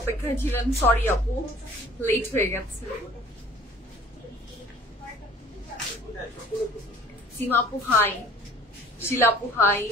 অপেক্ষায় ছিলেন, সরি আপু লেট হয়ে গেছে। সীমা আপু হাই, শিলা আপু high.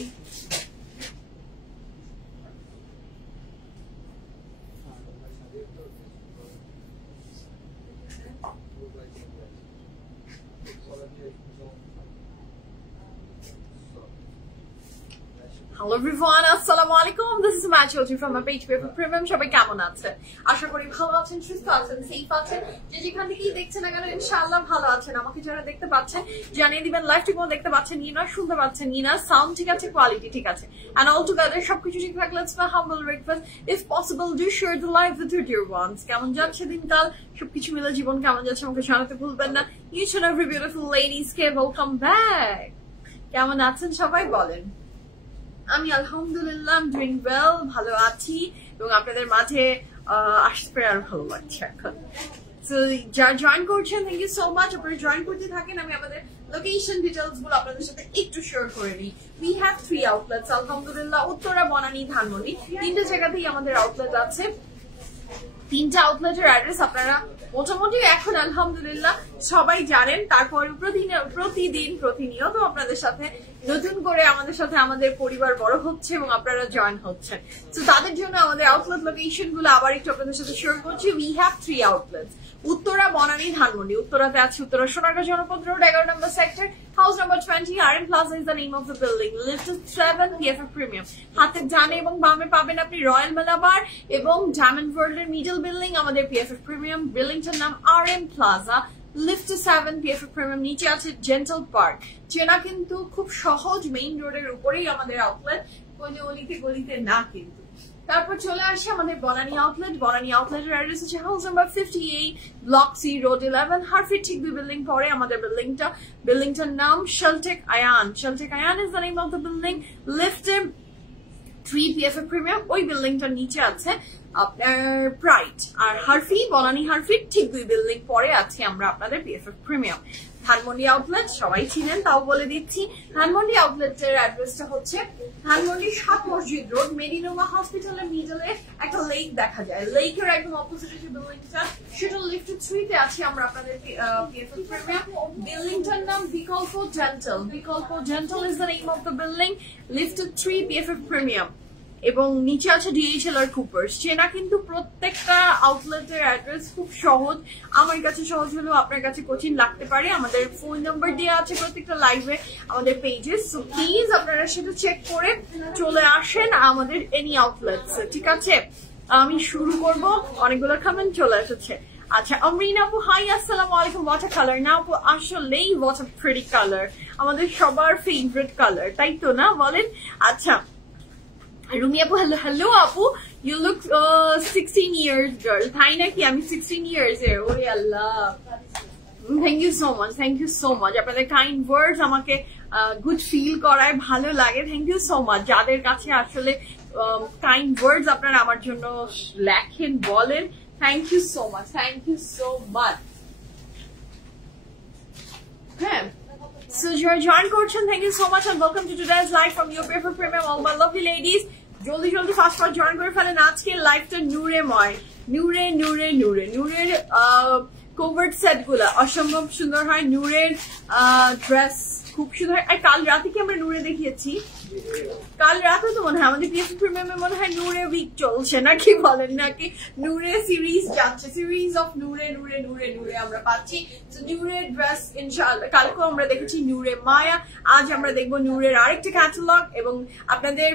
Hello everyone, assalamu alaikum. This is Machi from my page PFF Premium. সবাই কেমন আছেন? আশা করি ভালো আছেন, সুস্থ আছেন, সেফ আছেন। যে যেখান থেকেই দেখছেন না কেন ইনশাআল্লাহ ভালো আছেন। আমাকে যারা দেখতে পাচ্ছেন জানিয়ে দিবেন লাইভ ঠিক মতো দেখতে পাচ্ছেন কিনা, শুনতে পাচ্ছেন কিনা, সাউন্ড ঠিক আছে, কোয়ালিটি ঠিক আছে। And all together সবকিছু ঠিক থাকলে it's my humble request, if possible do share the live with your dear ones. কেমন যাচ্ছে দিনকাল, সবকিছু মিলে জীবন কেমন যাচ্ছে আমাকে জানাতে ভুলবেন না। Each and every beautiful ladies K welcome back. কেমন আছেন সবাই বলেন? আমি আলহামদুলিল্লাহ ডুইং ওয়েল, ভালো আছি এবং আপনাদের মাঝে আসতে পেরে আর ভালো লাগছে এখন। সো যারা জয়েন করছেন থ্যাংক ইউ সো মাচ। আপনারা জয়েন করতে থাকেন, আমি আমাদের লোকেশন ডিটেলস গুলো আপনাদের সাথে একটু শেয়ার করে নিই। উই হ্যাভ 3 আউটলেটস আলহামদুলিল্লাহ, উত্তরা, বনানী, ধানমন্ডি, 3টে জায়গাতেই আমাদের আউটলেট আছে। 3টা আউটলেটের অ্যাড্রেস আপনারা মোটামুটি এখন আলহামদুলিল্লাহ সবাই জানেন। তারপরে প্রতিনিয়ত আপনাদের সাথে নতুন করে আমাদের সাথে আমাদের পরিবার বড় হচ্ছে এবং আপনারা জয়েন হচ্ছেন। তো তাদের জন্য আমাদের আউটলেট লোকেশন গুলো আবার একটু আপনাদের সাথে শেয়ার করছি। We have 3 outlets, Uttara, Banani, Dhanmondi. উত্তরাতে আছে Uttara Sonargaon Janapath road 11 number sector, house number 20, RM Plaza is the name of the building, lift 7, PFF Premium। হাতের ডানে এবং বামে পাবেন আপনি রয়্যাল মেলাবার এবং ডায়মন্ড ওয়ার্ল্ডের মিডল বিল্ডিং আমাদের PFF Premium, বিল্ডিংটার নাম RM Plaza, lift 7, PFF Premium। নিচে আছে জেন্টাল পার্ক, চেনা কিন্তু খুব সহজ, মেইন রোডের উপরেই আমাদের আউটলেট, কোনো অলিতে গলিতে না কিন্তু। তারপর চলে আসি আমাদের বনানী আউটলেট। বনানী আউটলেটের অ্যাড্রেস হচ্ছে house number 58, block C, road 11, হারফিট ঠিক 2 বিল্ডিং পরে আমাদের বিল্ডিংটার নাম Sheltech Ayaan. Sheltech Ayaan is the name of the building, লিফটে 3, PFF Premium। ওই বিল্ডিংটার নিচে আছে আপনার প্রাইড। আর হারফি, বনানী হারফিট ঠিক 2 বিল্ডিং পরে আছে আমরা আপনাদের PFF Premium। ধানমন্ডি আউটলেট সবাই ছিলেন, তাও বলে দিচ্ছি। ধানমন্ডি আউটলেটের অ্যাড্রেসটা হচ্ছে ধানমন্ডি 7 মসজিদ রোড, মেডিনোভা হসপিটালের মিডলে একটা লেক দেখা যায়, লেকের একদম অপোজিটে যে বিল্ডিংটা সেটা লিফট 3 তে আছে আমরা আপনাদের PFF Premium। বিল্ডিংটার নাম বিকল্প ডেন্টাল, বিকল্প dental is the name of the building, lift 3, PFF Premium। এবং নিচে আছে DHL আর কুপার্স। চেনা কিন্তু প্রত্যেকটা আউটলেটের অ্যাড্রেস খুব সহজ, আমার কাছে সহজ হলেও আপনার কাছে কঠিন লাগতে পারে। আমাদের ফোন নাম্বার দেওয়া আছে প্রত্যেকটা লাইভে আমাদের পেজে, সো প্লিজ আপনারা সেটা চেক করে চলে আসেন আমাদের এনি আউটলেটস, ঠিক আছে? আমি শুরু করব, অনেকগুলো কমেন্ট চলে এসেছে। আচ্ছা, অমরিনা আপু হাই, আসসালামু আলাইকুম। ওয়াটার কালার না আপু? আসলেই ওয়াটার প্রিটি কালার, আমাদের সবার ফেভারিট কালার, তাই তো না বলেন? আচ্ছা, রুমি আপু হ্যালো। হ্যালো আপু, ইউ লুক 16 years girl। তাই নাকি? আমি 16 years এর? ওরে আল্লাহ, thank you so much, thank you so much. আপনাদের কাইন্ড ওয়ার্ডস আমাকে গুড ফিল করায়, ভালো লাগে, থ্যাংক ইউ সো মাচ। যাদের কাছে আসলে কাইন্ড ওয়ার্ডস আপনারা আমার জন্য লেখেন, বলেন, thank you so much, thank you so much. হ্যাঁ, so you're join করছেন, thank you so much and welcome to today's live from your PFF Premium, all my lovely ladies। জলদি জলদি ফাস্ট জয়েন করে ফেলেন আজকের লাইভটা নূরেময়। নূরের কোভার্ট সেট গুলা অসম্ভব সুন্দর হয়, নূরের ড্রেস খুব সুন্দর। আর কাল রাতে কি আমরা নূরে দেখিয়েছি? কাল রাতে তো মনে হয় আমাদের PFF Premium মনে হয় নূরে উইক চলছে, নাকি বলেন? নাকি নূরে সিরিজ যাচ্ছে, সিরিজ অফ নূরে আমরা পাচ্ছি। তো নূরের ড্রেস ইনশাআল্লাহ, কালকেও আমরা দেখেছি নূরে মায়া, আজ আমরা দেখবো নূরের আরেকটা ক্যাটালগ। এবং আপনাদের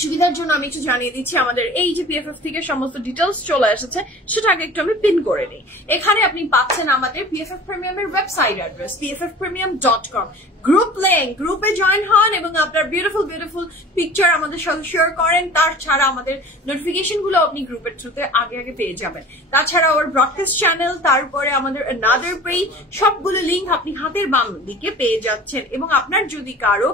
সুবিধার জন্য আমি একটু জানিয়ে দিচ্ছি, আমাদের এই যে PFF থেকে সমস্ত ডিটেলস চলে এসেছে, সেটা আগে একটু আমি পিন করে নিই। এখানে আপনি পাচ্ছেন আমাদের PFF Premium এর website address pffpremium.com, group link, গ্রুপে জয়েন হন এবং আপনার বিউটিফুল পিকচার আমাদের সাথে শেয়ার করেন। তাছাড়া আমাদের নোটিফিকেশন গুলো আপনি গ্রুপের থ্রুতে আগে পেয়ে যাবেন। তাছাড়া আমার ব্রডকাস্ট চ্যানেল, তারপরে আমাদের অ্যানাদার পেজ, সবগুলো লিঙ্ক আপনি হাতের বাম দিকে পেয়ে যাচ্ছেন। এবং আপনার যদি কারো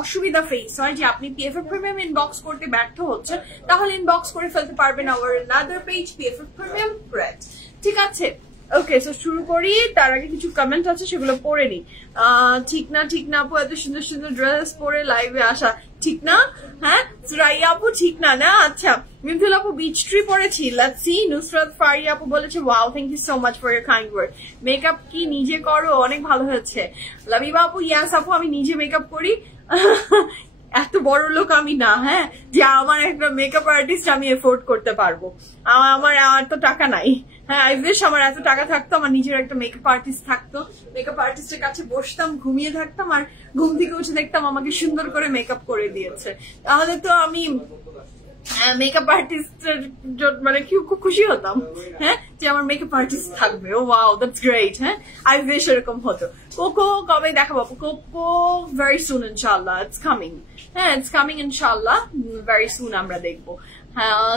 অসুবিধা ফেস হয় যে আপনি PFF Premium ইনবক্স করতে ব্যর্থ হচ্ছেন, তাহলে ইনবক্স করে ফেলতে পারবেন আমার another page PFF Premium Red, ঠিক আছে? ওকে, সো শুরু করি। তার আগে কিছু কমেন্ট আছে, সেগুলো পড়ে নি। ঠিক না আপু, এত সুন্দর সুন্দর ড্রেস পরে লাইভে আসা ঠিক না? হ্যাঁ, সুরাইয়া আপু ঠিক না? না, আচ্ছা। মিমফিল আপু বিচ ট্রি পরেছি, লেটস সি। নুসরাত ফারি আপু বলেছে wow, thank you so much for your kind word. Makeup কি নিজে করো? অনেক ভালো হয়েছে। লাবিবা আপু ইয়াস আপু, আমি নিজে মেকআপ করি। এত বড় লোক আমি না, হ্যাঁ, যে আমার একটা মেকআপ আর্টিস্ট আমি এফোর্ড করতে পারবো। আমার তো টাকা নাই। হ্যাঁ, আই উইশ আমার এত টাকা থাকতো, আমার নিজের একটা মেকআপ আর্টিস্ট থাকতো। মেকআপ আর্টিস্টের কাছে বসতাম, ঘুমিয়ে থাকতাম, আর ঘুম থেকে উঠে দেখতাম আমাকে সুন্দর করে মেকআপ করে দিয়েছে। তাহলে তো আমি মেকআপ আর্টিস্টের মানে খুব খুশি হতাম, হ্যাঁ, যে আমার মেকআপ আর্টিস্ট থাকবে। ও ওয়াও, দ্যাটস গ্রেট। হ্যাঁ, আই উইশ এরকম হতো। কোকো কবে দেখাবো? কোকো ভেরি সুন ইনশাআল্লাহ, ইটস কামিং। হ্যাঁ, ইটস কামিং ইনশাআল্লাহ, ভেরি সুন আমরা দেখবো।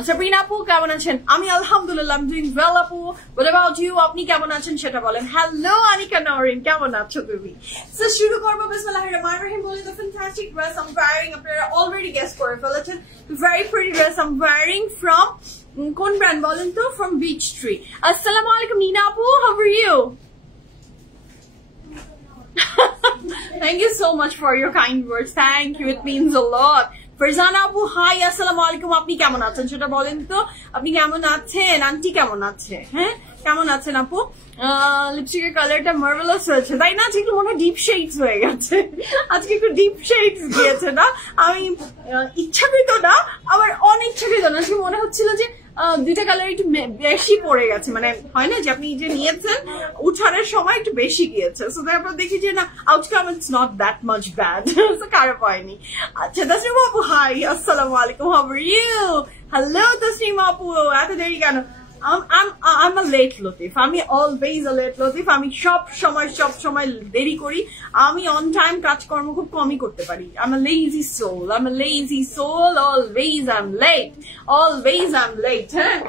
সাবরিনা আপু কেমন আছেন? আমি আলহামদুলিল্লাহ, আই ডুইং ওয়েল আপু। What about you? আপনি কেমন আছেন সেটা বলেন। হ্যালো আনিকা নওরিন, কেমন আছো তুমি? সো শুরু করবো বিসমিল্লাহির রহমানির রহিম বলে। The fantastic dress I am wearing, আপনারা অলরেডি গেস করে ফেলেছেন। Very pretty dress I am wearing from কোন ব্র্যান্ড বলেন তো? From beach Tree. আসসালামু আলাইকুম নিনা আপু, how are you? Thank you so much for your kind words. Thank you, it means a lot. Farzana আপু হাই, আসসালামু আলাইকুম, আপনি কেমন আছেন সেটা বলেন তো। আপনি কেমন আছেন? আন্টি কেমন আছে? হ্যাঁ, কেমন আছেন আপু? লিপস্টিকের কালারটা মার্ভেলাস হয়েছে, তাই না? আজকে একটু মনে হয় ডিপ শেডস হয়ে গেছে, আজকে একটু ডিপ শেডস গিয়েছে না? আমি ইচ্ছাকৃত না, আবার অনিচ্ছাকৃত না, আজকে মনে হচ্ছিল যে দুইটা কালার একটু বেশি পড়ে গেছে, মানে হয় না যে আপনি যে নিয়েছেন উঠানোর সময় একটু বেশি গিয়েছে। সো তারপর দেখি যে না, outcome it's not that much bad, খারাপ হয়নি। আচ্ছা তাসনিম আপু হাই, আসসালামু আলাইকুম, how are you? Hello Tasnim আপু, এত দেরি কেন? I'm a late Latif. আমি always a late Latif. আমি সব সময় দেরি করি। আমি on time কাজকর্ম খুব কমই করতে পারি। I'm a lazy soul. Always I'm late. হ্যাঁ,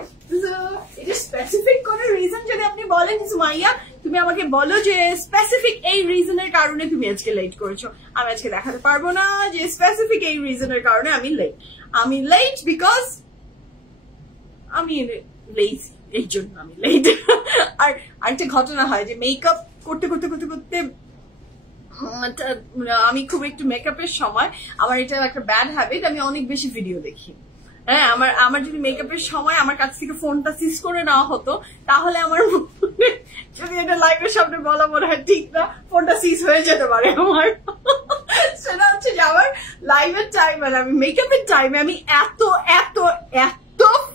এটা স্পেসিফিক কোন রিজন যদি আপনি বলেন সুমাইয়া, তুমি আমাকে বলো যে স্পেসিফিক এই রিজনের কারণে তুমি আজকে লেট করেছো, আমি আজকে দেখাতে পারবো না যে স্পেসিফিক এই রিজনের কারণে আমি লেট। আমি লেট বিকজ আমি লেজি, এই জন্য আমি লেট। আর আরেকটা ঘটনা হয় যে মেকআপ করতে আমি খুব একটু মেকআপের সময় আমার এটা একটা ব্যাড হ্যাবিট, আমি অনেক বেশি ভিডিও দেখি। হ্যাঁ, আমার যদি মেকআপের সময় আমার কাছ থেকে ফোনটা সিজ করে নেওয়া হতো, তাহলে আমার যদি এটা লাইভের সামনে বলা মনে হয় ঠিক না, ফোনটা সিজ হয়ে যেতে পারে আমার। সেটা হচ্ছে যে আমার লাইভের টাইম আর আমি মেকআপের টাইমে আমি এত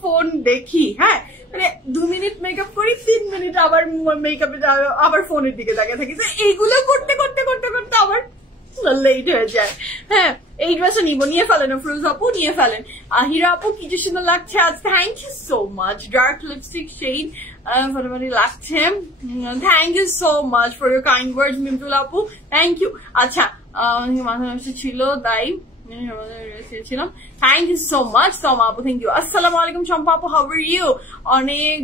ফোন দেখি। হ্যাঁ, মানে 2 মিনিট মেকআপ করি, 3 মিনিট আবার মেকআপে আবার ফোনের দিকে তাকিয়ে থাকি। এইগুলো করতে আবার লেট হয়ে যায়। হ্যাঁ, এই ড্রেসটা নিয়ে ফেলেন ফিরোজ আপু, নিয়ে ফেলেন। হিরা আপু কিছু সুন্দর লাগছে আজ, thank you so much. Dark lipstick shade ফাটাফাটি লাগছে, thank you so much for your kind words. Mimtul আপু থ্যাংক ইউ। আচ্ছা, মাথা নষ্ট ছিল তাই ছিলাম, thank you so much. Soma আপু থ্যাংক ইউ। আসসালামু আলাইকুম শম্পা আপু, হাউ আর ইউ? অনেক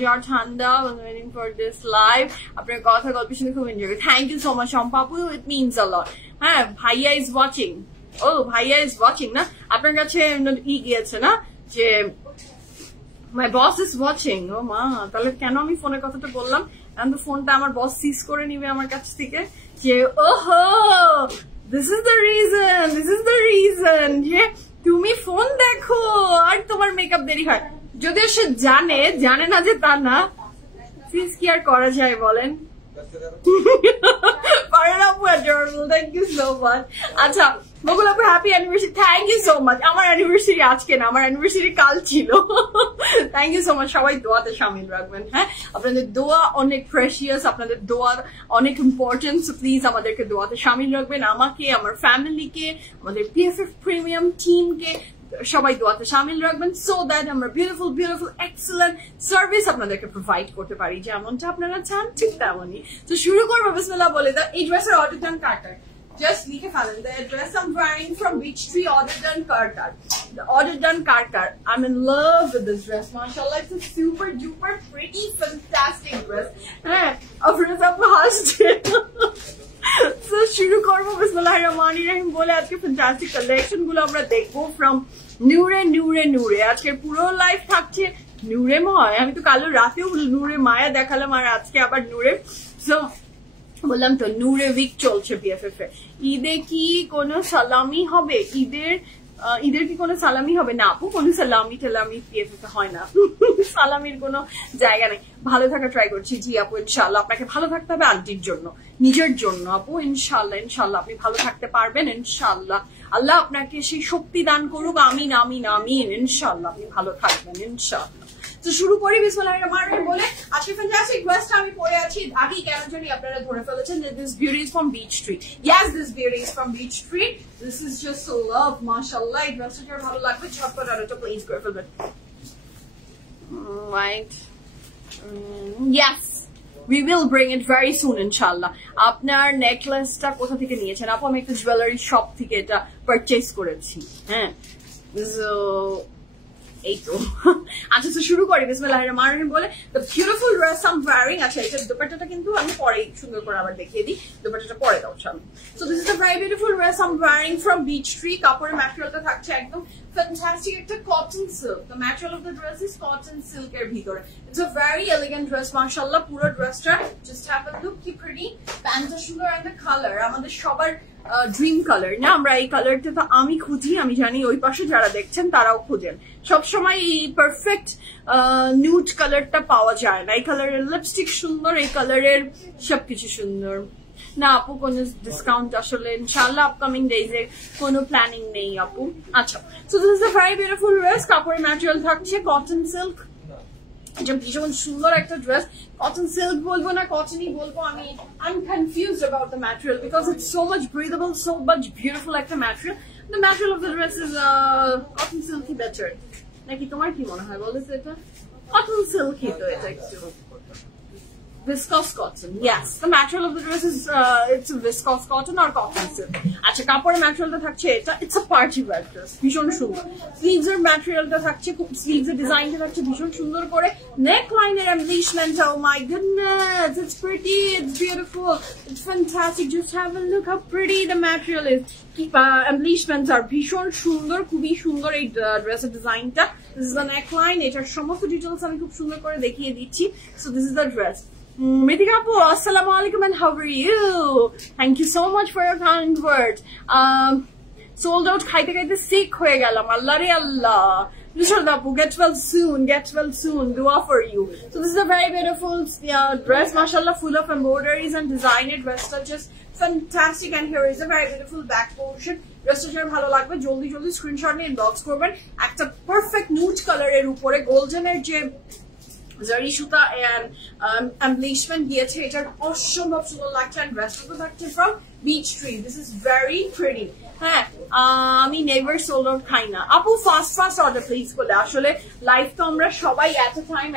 জ্বর ঠান্ডা, ওয়েটিং ফর দিস লাইভ। আপনার কথা গল্প শুনে খুব এনজয় করি, thank you so much Shampa আপু, ইট মিনস আ লট। হ্যাঁ, ভাইয়া ইজ ওয়াচিং। ও ভাইয়া ইজ ওয়াচিং না, আপনার কাছে গিয়েছে না যে মাই বস ইজ ওয়াচিং? ও মা, তাহলে কেন আমি ফোনের কথাটা বললাম? এখন তো ফোনটা আমার বস সিজ করে নিবে আমার কাছ থেকে, যে ওহো this is the reason যে তুমি ফোন দেখো আর তোমার মেকআপ দেরি হয়। যদিও সে জানে না যে তা না, প্লিজ কি আর করা যায় বলেন? Thank you so much. আচ্ছা বকুল আপু happy anniversary, thank you so much. আমার অ্যানিভার্সারি আজকে না, আমার অ্যানিভার্সারি কাল ছিল। Thank you so much. সবাই দোয়াতে শামিল রাখবেন। হ্যাঁ, আপনাদের দোয়া অনেক প্রেশিয়াস, আপনাদের দোয়া অনেক ইম্পর্টেন্ট। প্লিজ আমাদেরকে দোয়াতে শামিল রাখবেন, আমাকে, আমার ফ্যামিলিকে, আমাদের PFF প্রিমিয়াম টিমকে সবাই দোয়াতে শামিল রাখবেন, সো দ্যাট আমরা বিউটিফুল এক্সেলেন্ট সার্ভিস আপনাদেরকে প্রোভাইড করতে পারি, যেমনটা আপনারা চান ঠিক তেমনই। তো শুরু করবো বিসমিল্লাহ বলে। এই ড্রেসের অর্ডার ডান কার্টার, just লিখে ফেলেন, the dress I'm wearing from Beach Tree, order done Carter. The order done Carter. I'm in love with this dress, mashallah. It's a super duper pretty fantastic dress. হ্যাঁ, আপনারা সব হাসছে। So শুরু করবো বিসমিল্লাহির রহমানির রহিম বলে। আজকে ফ্যান্টাস্টিক কালেকশন গুলো আমরা দেখবো ফ্রম নূরে। আজকের পুরো লাইফ থাকছে নূরে ময়, আমি তো কালো রাতেও নূরে মায়া দেখালাম আর আজকে আবার নূরে। সো বললাম তো নূরে উইক চলছে বিএফএফ এ। ঈদে কি কোনো সালামি হবে? ঈদের কি কোনো সালামি হবে? না আপু, কোনো সালামি টালামি বিএফএফ এ হয় না। সালামির কোনো জায়গা নেই। ভালো থাকা ট্রাই করছি। জি আপু ইনশাআল্লাহ, আপনাকে ভালো থাকতে হবে আন্টির জন্য, নিজের জন্য আপু। ইনশাআল্লাহ ইনশাআল্লাহ আপনি ভালো থাকতে পারবেন ইনশাআল্লাহ। আল্লাহ আপনাকে সেই শক্তি দান করুক। আমিন আমিন আমিন। ইনশাআল্লাহ আপনি ভালো থাকবেন ইনশাআল্লাহ। তো শুরু করি বিসমিল্লাহির রহমানির রহিম বলে। আজকে ফ্যান্টাস্টিক ড্রেসটা আমি পরে আছি, আগেই কেন জানি আপনারা ধরে ফেলেছেন। This beauty is from beach tree. Yes, this beauty is from beach tree. This is just so লাভ, মাশাআল্লাহ। এই ড্রেসটা ভালো লাগবে, ঝটপট আর একটা প্লিজ করে ফেলবেন। Right, yes, we will bring it very soon ইনশাআল্লাহ। আপনার নেকলেসটা কোথা থেকে নিয়েছেন আপু? আমি একটা জুয়েলারি শপ থেকে এটা পারচেজ করেছি। হ্যাঁ, এই তো। আচ্ছা তো শুরু করি বিসমিল্লাহির রহমানির রহিম বলে। The beautiful dress I am wearing. আচ্ছা এটা দুপাট্টাটা কিন্তু আমি পরেই সুন্দর করে আবার দেখিয়ে দিই, দুপাট্টাটা পরে দাও সামনে। So this is the very beautiful dress I am wearing from beach tree. কাপড়ের ম্যাটেরিয়ালটা থাকছে একদম ফ্যান্টাস্টিক একটা cotton silk. The material of the dress is cotton সিল্কের ভিতরে। It's a very elegant dress মাশাআল্লাহ। পুরো ড্রেসটা জাস্ট হ্যাভ আ লুক, কি প্রিটি। প্যান্টটা সুন্দর এন্ড দ্য কালার আমাদের সবার ড্রিম কালার না? আমরা এই কালারটা তো আমি খুঁজি, আমি জানি ওই পাশে যারা দেখছেন তারাও খুঁজেন। সবসময় এই পারফেক্ট নিউড কালারটা পাওয়া যায় না। এই কালারের লিপস্টিক সুন্দর, এই কালারের সবকিছু সুন্দর। না আপু কোনো ডিসকাউন্ট আসলে ইনশাআল্লাহ আপকামিং ডেজে কোনো প্ল্যানিং নেই আপু। আচ্ছা, so this is a very beautiful dress. কাপড়ের ম্যাটেরিয়াল থাকছে কটন সিল্ক। এটা ভীষণ সুন্দর একটা ড্রেস। কটন সিল্ক বলবো না কটনই বলবো, আমি I am confused about the material because it's so much breathable, so much beautiful একটা material. The material of the dress is cotton সিল্কই বেটার নাকি? তোমার কি মনে হয় বলো তো? এটা কটন সিল্কই তো, এটা একটু viscose cotton. Yes, the material of the dress is it's a viscose cotton or cotton silk. আচ্ছা কাপড়ের ম্যাটেরিয়ালটা থাকছে এটা, it's a party wear dress, ভীষণ সুন্দর। স্লিভস এর ম্যাটেরিয়ালটা থাকছে, স্লিভস এর ডিজাইনটা থাকছে ভীষণ সুন্দর করে। নেক লাইনের embellishment, oh my goodness, it's pretty, it's beautiful, it's fantastic. Just have a look how pretty the material is. এমব্লিশমেন্টস আর ভীষণ সুন্দর, খুবই সুন্দর এই ড্রেসের ডিজাইনটা। This is the neckline, এটার সমস্ত ডিটেইলস আমি খুব সুন্দর করে দেখিয়ে দিচ্ছি। So this is the dress. Mithika Apu, assalamu alaikum and how are you? Thank you so much for your kind words. Sold out খাইতে খাইতে sick হয়ে গেলাম, আল্লাহ রে আল্লাহ। Nusrat Apu, get well soon, dua for you. So this is a very beautiful dress, mashallah, full of embroideries and designer dress just fantastic. And here is a very beautiful back portion. ড্রেসটা যার ভালো লাগবে জলদি জলদি screenshot নিয়ে inbox করবেন। একটা perfect nude কালারের উপরে গোল্ডেনের যে জারি সুতা এন্ড এমব্লিশমেন্ট দিয়েছে, এটার অসম্ভব সুন্দর লাগছে। এন্ড ড্রেসটা তো থাকছে from beach tree. This is very pretty. হ্যাঁ, আমি নেভার সোল্ড আউট খাই না আপু। ফাস্ট অর্ডার প্লিজ বলে। আসলে লাইভ তো আমরা সবাই এত টাইম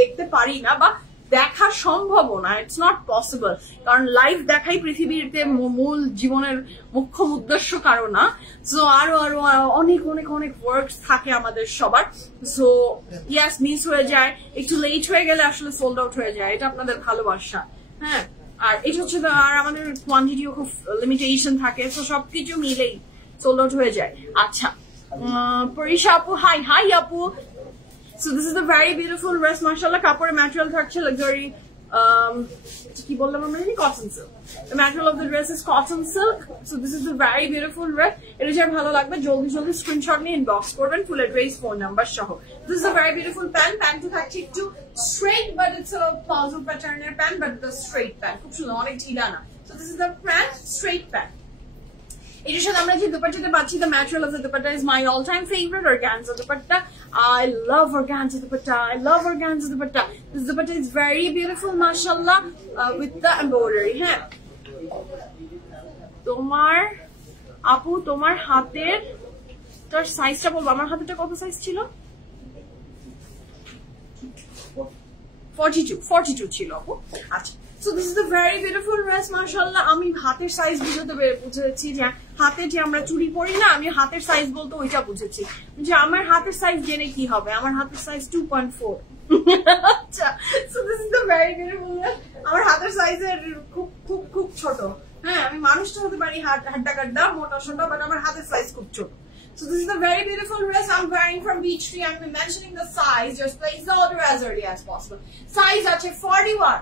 দেখতে পারি না বা দেখা সম্ভব না, ইটস নট পসিবল। কারণ লাইভ দেখাই পৃথিবীতে মূল জীবনের মুখ্য উদ্দেশ্য কারো না। সো আরো অনেক অনেক অনেক ওয়ার্ক থাকে আমাদের সবার। সো ইয়াস, মিস হয়ে যায়, একটু লেট হয়ে গেলে আসলে সোল্ড আউট হয়ে যায়। এটা আপনাদের ভালোবাসা। হ্যাঁ, আর এটা হচ্ছে আর আমাদের কোয়ান্টিটিও খুব লিমিটেশন থাকে, তো সবকিছু মিলেই সোল্ড আউট হয়ে যায়। আচ্ছা, পরিশা আপু, হাই আপু। So this is a very beautiful dress, mashallah. কাপড়ের ম্যাটেরিয়াল থাকছে লাক্সারি, কি বললাম আমরা জানি, cotton silk. The material of the dress is cotton silk. So this is a very beautiful dress. এটা যার ভালো লাগবে জলদি জলদি স্ক্রিনশট নিয়ে ইনবক্স করবেন, ফুল অ্যাড্রেস, ফোন নাম্বার সহ। This is a very beautiful pant. প্যান্টটা থাকছে একটু straight, but it's a plazo pattern এর pant, but the straight pant, খুব সুন্দর, অনেক ঢিলা না। So this is the pant, straight pant. এটার সাথে আমরা যে দুপাট্টাটা পাচ্ছি, the material of the dupatta is my all-time favorite, organza dupatta. I love organza dupatta. This dupatta is very beautiful, mashallah, with the embroidery. হ্যাঁ, তোমার আপু তোমার হাতের তার সাইজটা বলবো। আমার হাতেরটা কত সাইজ ছিল? 42 ছিল আপু। আচ্ছা, so this is the very beautiful dress, mashallah. আমি হাতের সাইজ বুঝেছি যে হাতে যে আমরা চুড়ি পরি না, আমি হাতের সাইজ বলতে ওইটা বুঝেছি যে আমার হাতের সাইজ জেনে কি হবে, আমার হাতের সাইজ 2.4। আচ্ছা, so this is the very beautiful dress. আমার হাতের সাইজের খুব খুব খুব ছোট। হ্যাঁ, আমি মানুষটা হতে পারি হাড্ডা কাড্ডা মোটা সোটা, বাট আমার হাতের সাইজ খুব ছোট। So this is a very beautiful dress I'm wearing from Beachtree. I'm mentioning the size. Just place the order as early as possible. Size আছে 41.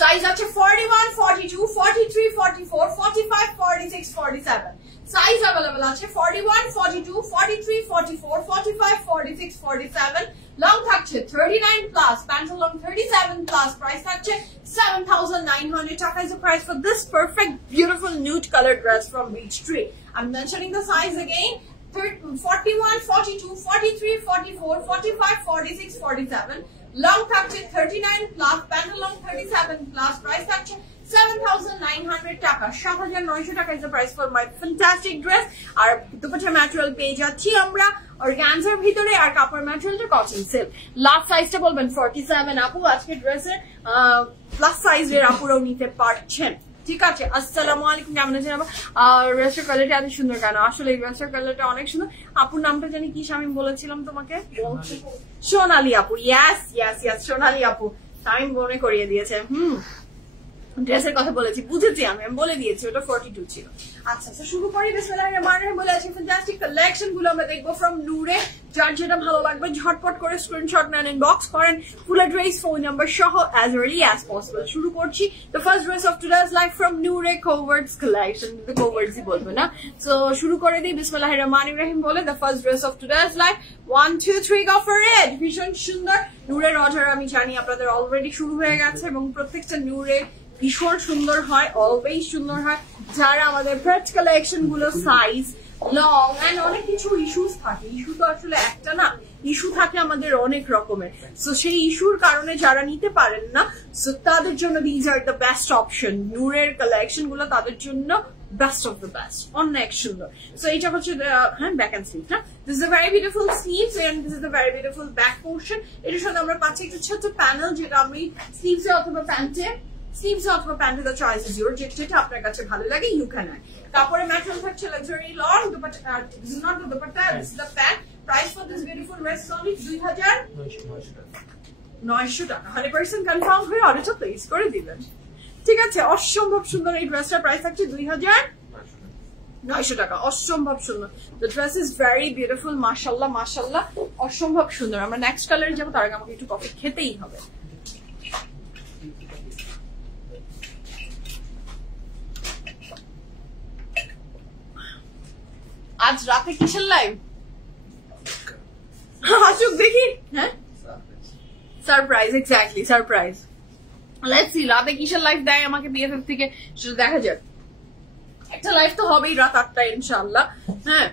Size আছে 41, 42, 43, 44, 45, 46, 47. Size available আছে 41, 42, 43, 44, 45, 46, 47. Long থাকছে 39 plus, pants long 37 plus. Price থাকছে 7,900 টাকা is the price for this perfect, beautiful nude color dress from Beachtree. I'm mentioning the size again. 41, 42, 43, 44, 45, 46, 47. Long থাকছে 39 plus, pant long 37 plus. Price থাকছে 7,900 টাকা. 7,900 টাকা is the price for my fantastic dress. আর dupatta material পেয়ে যাচ্ছি আমরা organza ভিতরে, আর কাপড় ম্যাটেরিয়ালটা কটন সিল্ক। লাস্ট সাইজটা বলবেন 47 আপু। আজকে ড্রেসের প্লাস সাইজের আপুরাও নিতে পারছেন। ঠিক আছে, আসসালামু আলাইকুম, কেমন আছেন আপু? ড্রেসের কালারটা এত সুন্দর কেন? আসলে এই ড্রেসের কালারটা অনেক সুন্দর। আপুর নামটা জানি কি, আমি বলেছিলাম তোমাকে, সোনালী আপু। ইয়াস ইয়াস ইয়াস, সোনালী আপু আমি মনে করিয়ে দিয়েছে। ড্রেসের কথা বলেছি, বুঝেছি, আমি বলে দিয়েছি ওটা 42 ছিল। আচ্ছা শুরু করি। বিসমিল্লাহির রহমানির রহিম। বলেছি ফ্যান্টাস্টিক কালেকশন গুলো আমরা দেখবো ফ্রম নূরে। যার যেটা ভালো লাগবে ঝটপট করে স্ক্রিনশট নেন, ইনবক্স করেন, ফুল অ্যাড্রেস, ফোন নাম্বার সহ as early as possible। শুরু করছি। The first dress of today's life from Noore Coverts collection. The Coverts ই বলবো না, so শুরু করে দিই বিসমিল্লাহির রহমানির রহিম বলে। The first dress of today's life, 1 2 3 go for it। ভীষণ সুন্দর নূরের অর্ডার আমি জানি আপনাদের অলরেডি শুরু হয়ে গেছে, এবং প্রত্যেকটা নূরে ভীষণ সুন্দর হয়, অলওয়েজ সুন্দর হয়। যারা আমাদের ফ্রেশ কালেকশন গুলো সাইজ লং এন্ড অনেক কিছু ইস্যুস থাকে, ইস্যু তো আসলে একটা না, ইস্যু থাকে আমাদের অনেক রকমের। সো সেই ইস্যুর কারণে যারা নিতে পারেন না, সো তাদের জন্য these are the best option. নূরের কালেকশন গুলো তাদের জন্য বেস্ট অফ দ্য বেস্ট, অনেক সুন্দর। সো এইটা হচ্ছে হ্যাঁ ব্যাক এন্ড স্লিভ না, this is a very beautiful sleeves and this is a very beautiful back portion. এটার সাথে আমরা পাচ্ছি একটা ছোট্ট প্যানেল, যেটা আমি স্লিভসে অথবা প্যান্টে, স্লিভস অথবা প্যান্টে, দ্য চয়েস ইজ ইয়োর, যেটা আপনার কাছে ভালো লাগে ইউ ক্যান আই। কাপড়ে ম্যাটেরিয়াল থাকছে luxury long, dupatta, this is not the dupatta, this is the pant. Price for this beautiful dress is only 2,900 টাকা। 100% কনফার্ম হয়ে অর্ডারটা প্লেস করে দিবেন। ঠিক আছে, অসম্ভব সুন্দর এই ড্রেসটার প্রাইস থাকছে 2,900 টাকা। অসম্ভব সুন্দর, the dress is very beautiful, মাশাআল্লাহ মাশাআল্লাহ, অসম্ভব সুন্দর। আমরা নেক্সট কালারে যাবো, তার আগে আমাকে একটু কফি খেতেই হবে। আজ রাতে কিসের লাইভ আসুক দেখি। হ্যাঁ surprise, exactly surprise. Let's see রাতে কিসের লাইভ দেয় আমাকে বিএফএফ থেকে, সেটা দেখা যাক। একটা লাইভ তো হবেই রাত 8টায় ইনশাআল্লাহ। হ্যাঁ,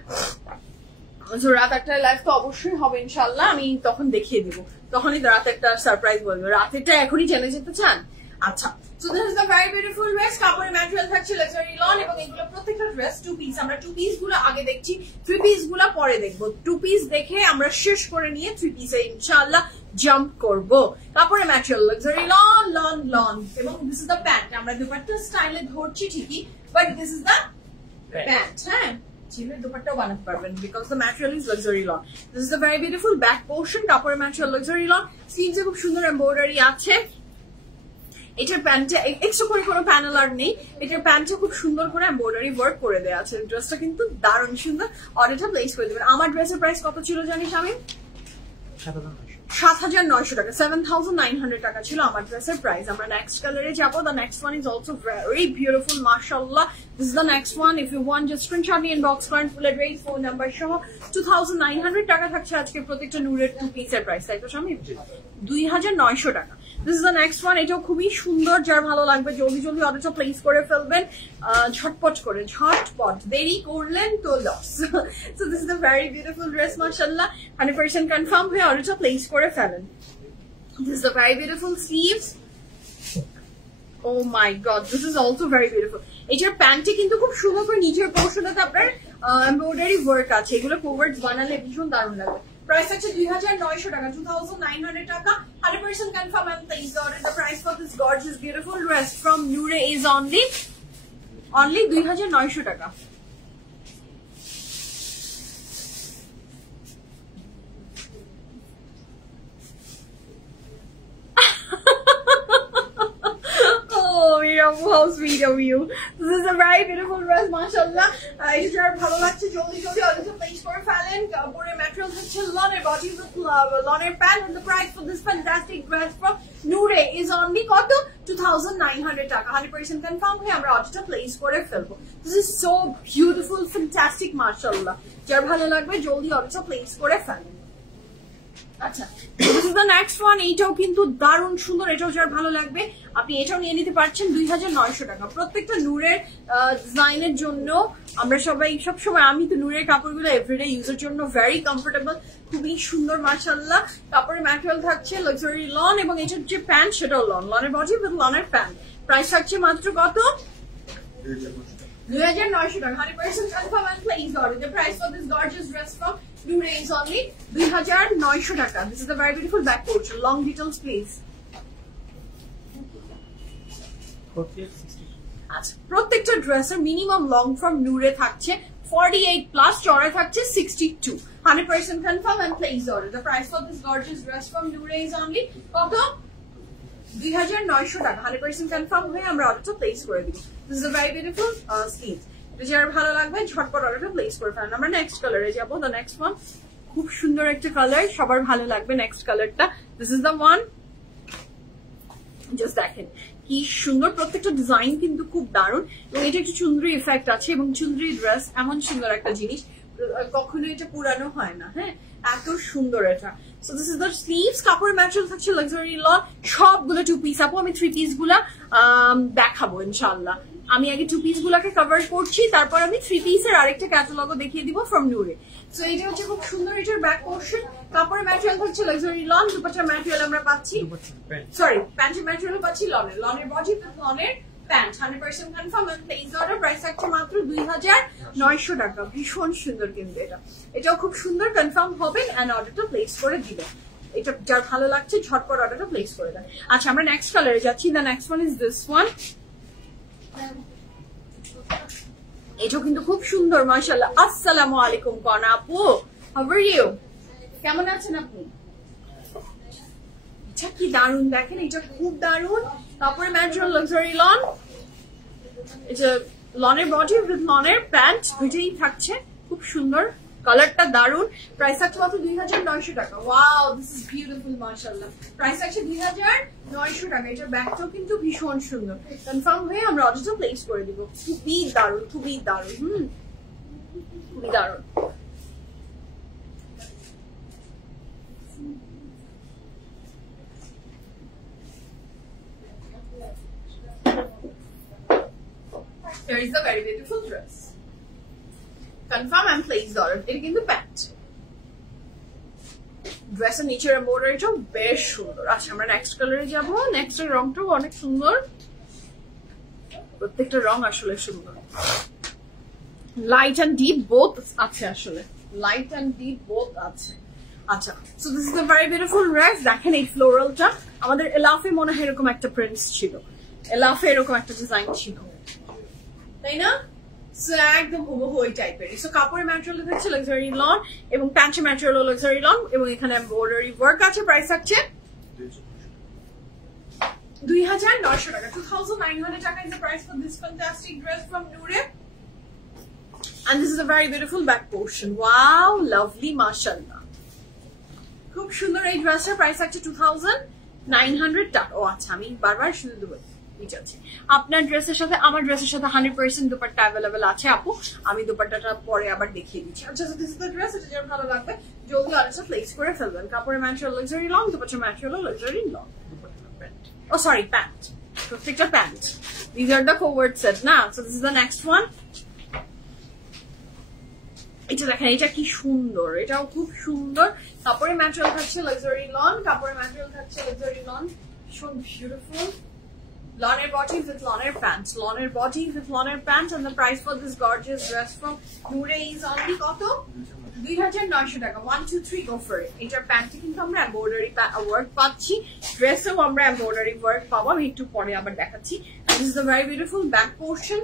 রাত 8টায় লাইভ তো অবশ্যই হবে ইনশাআল্লাহ, আমি তখন দেখিয়ে দিব, তখনই রাত একটা সারপ্রাইজ বলবো। রাতেরটা এখনই জেনে যেতে চান? আচ্ছা, so this is a very beautiful dress. কাপড়ের ম্যাটেরিয়াল থাকছে লাক্সারি লন, এবং এগুলো প্রত্যেকটা ড্রেস 2 পিস। আমরা 2 পিস গুলো আগে দেখছি, 3 পিস গুলো পরে দেখবো। 2 পিস দেখে আমরা শেষ করে নিয়ে 3 পিসে ইনশাআল্লাহ জাম্প করব। কাপড়ের material luxury loan loan loan, এবং দিস ইজ দ্য প্যান্ট। আমরা দুপাট্টা স্টাইলে ধরছি ঠিকই, but this is the pant. হ্যাঁ, চিলের দুপাট্টাও বানাতে পারবেন, because the material is luxury loan. This is the very beautiful back portion. কাপড়ের ম্যাটেরিয়াল লাক্সারি লন, স্লিভসে খুব সুন্দর এমব্রয়ডারি আছে। এটার প্যান্টে এক্সট্রা করে কোনো প্যানেল আর নেই, এটার প্যান্টে খুব সুন্দর করে এমব্রয়ডারি ওয়ার্ক করে দেওয়া আছে। ড্রেসটা কিন্তু দারুণ সুন্দর, অর্ডারটা প্লেস করে দেবেন। আমার ড্রেসের প্রাইস কত ছিল জানিস আমি? 7,900 টাকা, 7,900 টাকা ছিল আমার ড্রেসের প্রাইস। আমরা নেক্সট কালারে যাবো। The next one is also very beautiful, মাশাআল্লাহ। This is the next one. If you want just screenshot নিয়ে ইনবক্স করেন, ফুল অ্যাড্রেস, ফোন নাম্বার সহ। 2,900 টাকা থাকছে আজকে প্রত্যেকটা নূরের 2 পিসের প্রাইস, তাই তো স্বামী? 2,900 টাকা। This is the next one. এটাও খুবই সুন্দর, যার ভালো লাগবে জলদি জলদি অর্ডারটা প্লেস করে ফেলবেন, ঝটপট করে, ঝটপট, দেরি করলেন তো লস। So this is the very beautiful dress, মাশাআল্লাহ। 100% কনফার্ম হয়ে অর্ডারটা প্লেস করে ফেলেন। This is the very beautiful sleeves. Oh my god, this is also very beautiful. এটার প্যান্টে কিন্তু খুব সুন্দর করে নিচের পোর্শনটাতে আপনার এমব্রয়ডারি ওয়ার্ক আছে। এগুলো কোভার্টস বানালে ভীষণ দারুণ লাগবে। প্রাইস আছে 2,900 টাকা, 2,900 টাকা। 100% confirm and please order. The price for this gorgeous beautiful dress from Noore is only 2,900 টাকা। Oh, how sweet of you. This is a very beautiful dress, mashallah. It is very ভালো লাগছে জলদি জলদি order place করে ফেলেন কাপড়ের material হচ্ছে লনের বডি উইথ লনের pant and the price for this fantastic dress from Noor is only কত 2900 টাকা 100% কনফার্ম হয়ে আমরা অর্ডারটা প্লেস করে ফেলবো This is so beautiful fantastic mashallah যার ভালো লাগবে জলদি অর্ডারটা প্লেস করে ফেলেন আচ্ছা this is the next one এটাও কিন্তু দারুণ সুন্দর এটাও যার ভালো লাগবে আপনি এটাও নিয়ে নিতে পারছেন 2900 টাকা প্রত্যেকটা নূরের ডিজাইনের জন্য আমরা সবাই সব সময় আমি তো নূরের কাপড়গুলো এভরিডে ইউজের জন্য ভেরি কমফোর্টেবল খুবই সুন্দর মাশাআল্লাহ কাপড়ের ম্যাটেরিয়াল থাকছে লাক্সারি লন এবং এটার যে প্যান্ট সেটাও লনের বডি উইথ লনের প্যান্ট প্রাইস থাকছে মাত্র কত 2900 টাকা 100% confirm and please order the price for this gorgeous dress from Noor is only 2900 টাকা this is a very beautiful back portion long details please আচ্ছা প্রত্যেকটা ড্রেসের মিনিমাম লং ফ্রম Noor থাকছে 48 প্লাস চড়া থাকছে 62 100% confirm and please order the price for this gorgeous dress from Noor is only কত 2900 টাকা 100% confirm হয়ে আমরা অর্ডারটা প্লেস করে দিব This is a very beautiful sleeve. এটা যার ভালো লাগবে ঝটপট অর্ডারটা প্লেস করে ফেলেন আমরা নেক্সট কালারে যাব the next one খুব সুন্দর একটা কালার সবার ভালো লাগবে নেক্সট কালারটা This is the one just দেখেন কি সুন্দর প্রত্যেকটা ডিজাইন কিন্তু খুব দারুণ এবং এটা একটু চুনরি এফেক্ট আছে এবং চুনরি ড্রেস এমন সুন্দর একটা জিনিস কখনো এটা পুরানো হয় না হ্যাঁ এত সুন্দর এটা So this is the sleeves কাপড়ের ম্যাটেরিয়াল থাকছে লাক্সারি লন সবগুলো টু পিস আপু আমি থ্রি পিস গুলা দেখাবো ইনশাআল্লাহ আমি আগে টু পিস গুলাকে কভার করছি তারপর আমি থ্রি পিসের আরেকটা ক্যাটালগও দেখিয়ে দিব ফ্রম Noor সো এটা হচ্ছে খুব সুন্দর এটার ব্যাক পোরশন কাপড়ের ম্যাটেরিয়াল হচ্ছে লাক্সারি লন দুপাট্টার ম্যাটেরিয়াল আমরা পাচ্ছি সরি প্যান্টের ম্যাটেরিয়াল পাচ্ছি লনের বডি উইথ লনের pant 100% confirm and please order price থাকছে মাত্র 2900 টাকা ভীষণ সুন্দর কিন্তু এটাও খুব সুন্দর কনফার্ম হবেন এন্ড অর্ডারটা প্লেস করে দিবেন এটা যার ভালো লাগছে ঝটপট অর্ডারটা প্লেস করে দেন আচ্ছা আমরা নেক্সট কালারে যাচ্ছি the next one is this one এটাও কিন্তু খুব সুন্দর মাশাআল্লাহ আসসালামু আলাইকুম কনা আপু how are you কেমন আছেন আপনি এটা কি দারুণ দেখেন এটা খুব দারুণ কাপড়ের ম্যাটেরিয়াল লাক্সারি লন এটা লনের বডি উইথ লনের প্যান্ট দুইটাই থাকছে খুব সুন্দর কালারটা দারুণ প্রাইস থাকছে মাত্র 2900 টাকা ওয়াও দিস ইজ বিউটিফুল মাশাআল্লাহ প্রাইস থাকছে 2900 টাকা এটা ব্যাগটাও কিন্তু ভীষণ সুন্দর কনফার্ম হয়ে আমরা অর্ডারটা প্লেস করে দিব খুবই দারুণ খুবই দারুণ Here is a very beautiful dress. Confirm and place the order. It is the pant. Dress এর নিচের এমব্রয়ডারিটা বেশ সুন্দর আচ্ছা আমরা নেক্সট কালারে যাব নেক্সট এর রংটাও অনেক সুন্দর প্রত্যেকটা রং আসলে সুন্দর লাইট এন্ড ডিপ বোথ আছে আসলে লাইট এন্ড ডিপ বোথ আছে আচ্ছা so this is a very beautiful dress দেখেন এই ফ্লোরালটা আমাদের এলাফে মনে হয় এরকম একটা প্রিন্টস ছিল এলাফে এরকম একটা ডিজাইন ছিল তাই না সো একদম হুবহু ওই টাইপের সো কাপড়ের ম্যাটেরিয়াল হচ্ছে লাক্সারি লন এবং প্যান্টের ম্যাটেরিয়াল লাক্সারি লন এবং এখানে এমব্রয়ডারি ওয়ার্ক আছে প্রাইস আছে 2900 টাকা 2900 টাকা is the price for this fantastic dress from Noor and this is a very beautiful back portion wow lovely mashallah খুব সুন্দর এই ড্রেসের প্রাইস আছে 2900 টাকা ও আচ্ছা আমি বারবার শুনে দেব আপনার ড্রেসের সাথে আমার ড্রেসের সাথে 100% দুপাট্টা अवेलेबल আছে আপু আমি দুপাট্টাটা পরে আবার দেখিয়ে দিচ্ছি আচ্ছা দিস ইজ দ্য ড্রেস এটা যার ভালো লাগবে জলদি অর্ডারটা প্লেস করে ফেলবেন কাপড়ের ম্যাটেরিয়াল লাক্সারি লং দুপাট্টার ম্যাটেরিয়াল লাক্সারি লং ও সরি প্যান্ট প্রত্যেকটা pant this are the covered set না so this is the next one এটা দেখেন এটা কি সুন্দর এটাও খুব সুন্দর কাপড়ের ম্যাটেরিয়াল থাকছে লাক্সারি লন কাপড়ের ম্যাটেরিয়াল থাকছে luxury loan so beautiful Loner body with loner pants. Loner body with loner pants and the price for this gorgeous dress from Noor is only কত 2900 টাকা 1 2 3 go for it এটার প্যান্টে কিন্তু আমরা embroidery work পাচ্ছি ড্রেসেও আমরা embroidery work পাবো আমি একটু পরে আবার দেখাচ্ছি this is a very beautiful back portion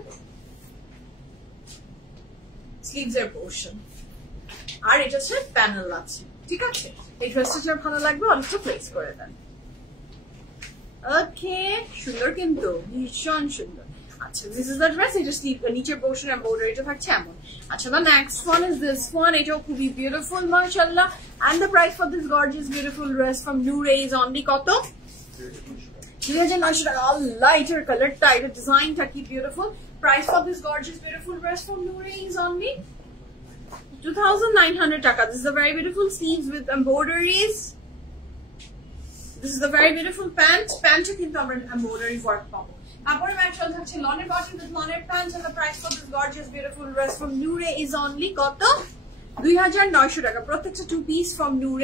sleeves এর portion আর এটা হচ্ছে প্যানেল আছে ঠিক আছে এই ড্রেসটা যার ভালো লাগবে অনেকটা প্লেস করে দেন ওকে সুন্দর কিন্তু ভীষণ সুন্দর আচ্ছা দিস ইজ দ্য ড্রেস, এটা স্লিভ নিচের পোর্শন এমব্রয়ডারিটা থাকছে এমন। আচ্ছা the next one is this one, এটাও খুবই বিউটিফুল মাশাআল্লাহ। And the price for this gorgeous beautiful dress from Noor is only কত? 2900 টাকা। লাইটার কালারটা, এটা ডিজাইনটা কি beautiful. Price for this gorgeous beautiful dress from Noor is only 2900 টাকা। This is a very beautiful sleeves with embroideries. This is a very beautiful pant. Pant-এ কিন্তু আমরা embroidery work পাবো। তারপরে ম্যাটেরিয়াল থাকছে লনের বটম উইথ লনের pant, and the price for this gorgeous beautiful dress from Noor is only কত? 2900 টাকা। প্রত্যেকটা 2 piece from Noor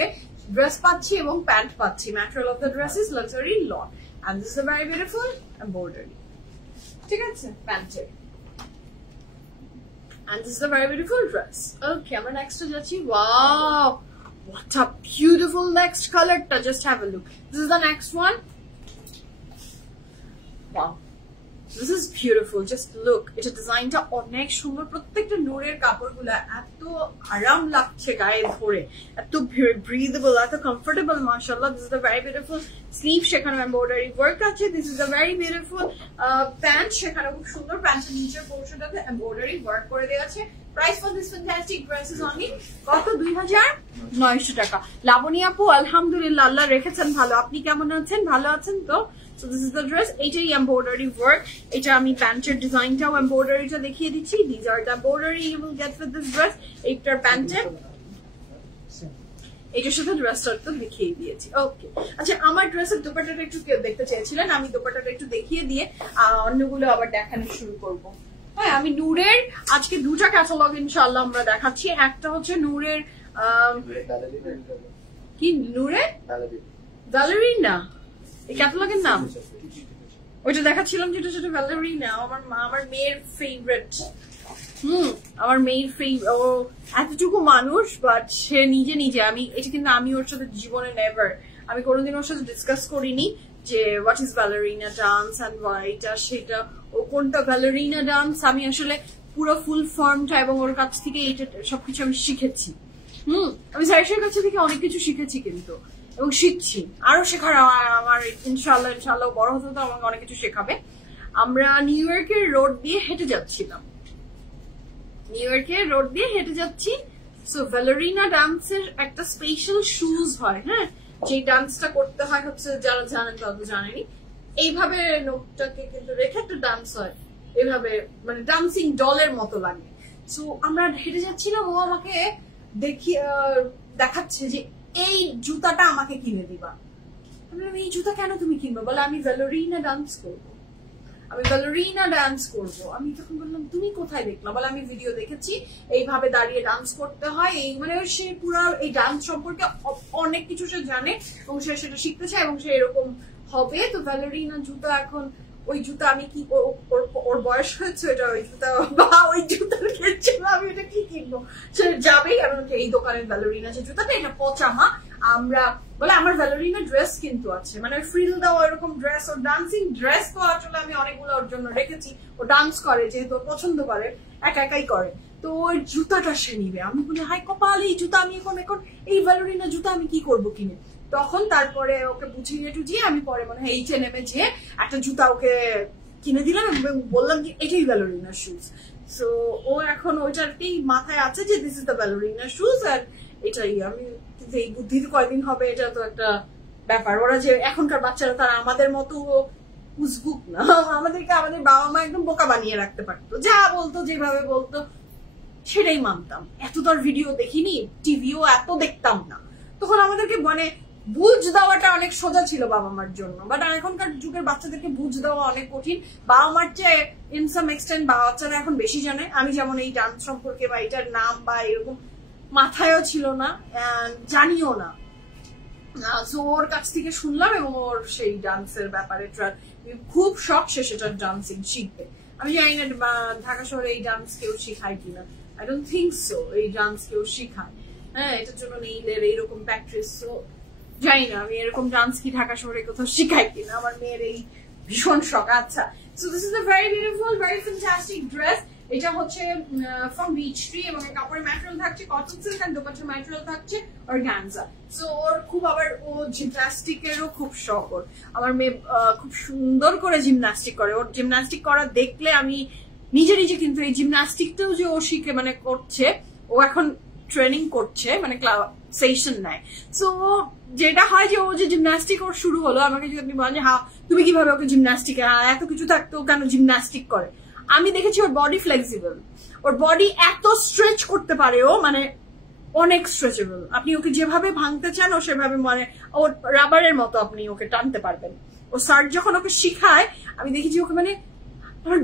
ড্রেস পাচ্ছি এবং প্যান্ট পাচ্ছি। Material of the dress is luxury loan, and this is a very beautiful embroidery, ঠিক আছে প্যান্টের। And this is a very beautiful dress. Okay, আমরা next to যাচ্ছি। Wow, what a beautiful next color. Just have a look. This is the next one. Wow, this is beautiful. Just look, এটা ডিজাইনটা অনেক সুন্দর। প্রত্যেকটা নোরের কাপড়গুলা এত আরাম লাগছে গায়ে ধরে, এত ব্রিদেবল, এত কমফোর্টেবল মাশাআল্লাহ। This is the very beautiful sleeve, সেখানে এমব্রয়ডারি ওয়ার্ক আছে। This is a very beautiful pant, সেখানে খুব সুন্দর প্যান্টের নিচের পোরশনটাতে এমব্রয়ডারি ওয়ার্ক করে দেওয়া আছে। Price for this fantastic dress is only কত? 2900 টাকা। লাবণী আপু আলহামদুলিল্লাহ, আল্লাহ রেখেছেন ভালো। আপনি কেমন আছেন? ভালো আছেন তো? So this is the dress. এটাই এমব্রয়ডারি ওয়ার্ক। এটা আমি প্যান্টের ডিজাইনটাও এমব্রয়ডারিটা দেখিয়ে দিচ্ছি। These are the embroidery you will get with this dress. এইটার প্যান্টে এটার সাথে ড্রেসটা তো দেখিয়ে দিয়েছি। ওকে, আচ্ছা আমার ড্রেসের দোপাট্টাটা একটু কেউ দেখতে চেয়েছিলেন, আমি দোপাট্টাটা একটু দেখিয়ে দিয়ে অন্যগুলো আবার দেখানো শুরু করব। হ্যাঁ, আমি নূরের আজকে দুটা ক্যাটালগ ইনশাআল্লাহ আমরা দেখাচ্ছি। একটা হচ্ছে নূরের কি নূরের ব্যালেরিনা, এই ক্যাটালগের নাম ওইটা দেখাচ্ছিলাম, যেটা সেটা ব্যালেরিনা। আমার মেয়ের ফেভারিট। আমার মেয়ের ও এতটুকু মানুষ, বাট সে নিজে আমি এটা কিন্তু আমি ওর সাথে জীবনে নেভার, আমি কোনোদিন ওর সাথে ডিসকাস করিনি যে what is ballerina dance and এটা সেটা, ও কোনটা ব্যালেরিনা ডান্স। আমি আসলে পুরো ফুল ফর্মটা এবং ওর কাছ থেকে এটা সবকিছু আমি শিখেছি। আমি সাইশের কাছ থেকে অনেক কিছু শিখেছি কিন্তু, এবং শিখছি, আরো শেখার আমার ইনশাআল্লাহ বড় হতে তো আমাকে অনেক কিছু শেখাবে। আমরা নিউ ইয়র্কের রোড দিয়ে হেঁটে যাচ্ছি। সো ব্যালেরিনা ডান্সের একটা স্পেশাল শুজ হয়, হ্যাঁ, যে ডান্সটা করতে হয় হচ্ছে, যারা জানেন তারা তো জানেনি, এইভাবে নোটটাকে কিন্তু রেখে একটা ডান্স হয়, এইভাবে মানে ডান্সিং ডলের মতো লাগে। সো আমরা হেঁটে যাচ্ছিলাম, ও আমাকে দেখাচ্ছে যে এই জুতাটা আমাকে কিনে দিবা। আমি বললাম এই জুতা কেন তুমি কিনবে? বলে আমি ব্যালেরিনা ডান্স করবো। আমি তখন বললাম তুমি কোথায় দেখলা? বলে আমি ভিডিও দেখেছি, এইভাবে দাঁড়িয়ে ডান্স করতে হয়। এই মানে সে পুরো এই ডান্স সম্পর্কে অনেক কিছু সে জানে এবং সে সেটা শিখতে চায় এবং সে এরকম হবে। তো ব্যালেরিনা জুতা, এখন ওই জুতা আমি কি, ওর বয়স হয়েছে এটা, ওই জুতা বা ওই জুতার ক্ষেত্রে আমি এটা কি কিনবো? সে যাবেই, আমি এই দোকানের ব্যালেরিনা যে জুতাটা, এটা পচা মা। আমরা বলে আমার ব্যালেরিনা ড্রেস কিন্তু আছে, মানে ফ্রিল দেওয়া এরকম ড্রেস, ওর ডান্সিং ড্রেস তো আসলে আমি অনেকগুলো ওর জন্য রেখেছি। ও ডান্স করে, যেহেতু পছন্দ করে, একাই করে, তো ওই জুতাটা সে নিবে। আমি বলি হাই কপাল, এই জুতা আমি এখন এই ব্যালেরিনা জুতা আমি কি করবো কিনে? তখন তারপরে ওকে বুঝিয়ে আমি পরে মনে হয় H&M যে একটা জুতা ওকে কিনে দিলাম এবং বললাম যে এটাই ব্যালেরিনা শুজ। সো ও এখন ওইটারই মাথায় আছে যে this is the ballerina shoes, আর এটাই আমি এই বুদ্ধি কয়দিন হবে, এটা তো একটা ব্যাপার। ওরা যে এখনকার বাচ্চারা তারা আমাদের মতো উজবুক না, আমাদেরকে আমাদের বাবা মা একদম বোকা বানিয়ে রাখতে পারতো, যা বলতো যেভাবে বলতো সেটাই মানতাম। এত তোর ভিডিও দেখিনি, টিভিও এত দেখতাম না, তখন আমাদেরকে মানে বুঝ দেওয়াটা অনেক সোজা ছিল বাবা মার জন্য। বাট এখনকার যুগের বাচ্চাদেরকে বুঝ দেওয়া অনেক কঠিন। বাবা মার চেয়ে ইন সাম এক্সটেন্ট বাচ্চারা এখন বেশি জানে। আমি যেমন এই ডান্স সম্পর্কে বা এটার নাম বা এরকম মাথায়ও ছিল না, জানিও না। সো ওর কাছ থেকে শুনলাম এবং ওর সেই ডান্সের ব্যাপারে খুব শখ, সে সেটা ডান্সিং শিখবে। আমি জানি না ঢাকা শহরে এই ডান্স কেউ শিখায় কিনা, আই ডোন্ট থিঙ্ক সো এই ডান্স কেউ শিখায়। হ্যাঁ, এটার জন্য নেইলের এইরকম প্র্যাকটিস, সো জানি না আমি এরকম ডান্স কি ঢাকা শহরে কোথাও শিখাই কিনা। আমার মেয়ের এই ভীষণ শখ। আচ্ছা, so this is a very beautiful, very fantastic dress. এটা হচ্ছে ফ্রম বিচ ট্রি এবং কাপড়ের ম্যাটেরিয়াল থাকছে কটন সিল্ক এন্ড দোপাট্টার ম্যাটেরিয়াল থাকছে অর্গানজা। সো ওর খুব আবার ও জিমন্যাস্টিকেরও খুব শখ। ওর আমার মেয়ে খুব সুন্দর করে জিমন্যাস্টিক করে। ওর জিমন্যাস্টিক করা দেখলে আমি নিজে নিজে কিন্তু এই জিমন্যাস্টিকটাও যে ও শিখে মানে করছে, ও এখন ট্রেনিং করছে মানে সেশন নেয়। সো যেটা হয় যে ও যে জিমন্যাস্টিক ওর শুরু হলো, আমাকে যদি আপনি বলেন হ্যাঁ তুমি কিভাবে ওকে জিমন্যাস্টিক, এত কিছু থাকতো কেন জিমন্যাস্টিক করে, আমি দেখেছি ওর বডি ফ্লেক্সিবল, ওর বডি এত স্ট্রেচ করতে পারে, ও মানে অনেক স্ট্রেচেবল। আপনি ওকে যেভাবে ভাঙতে চান ও সেভাবে মানে ওর রাবারের মতো আপনি ওকে টানতে পারবেন। ও স্যার যখন ওকে শিখায় আমি দেখেছি ওকে মানে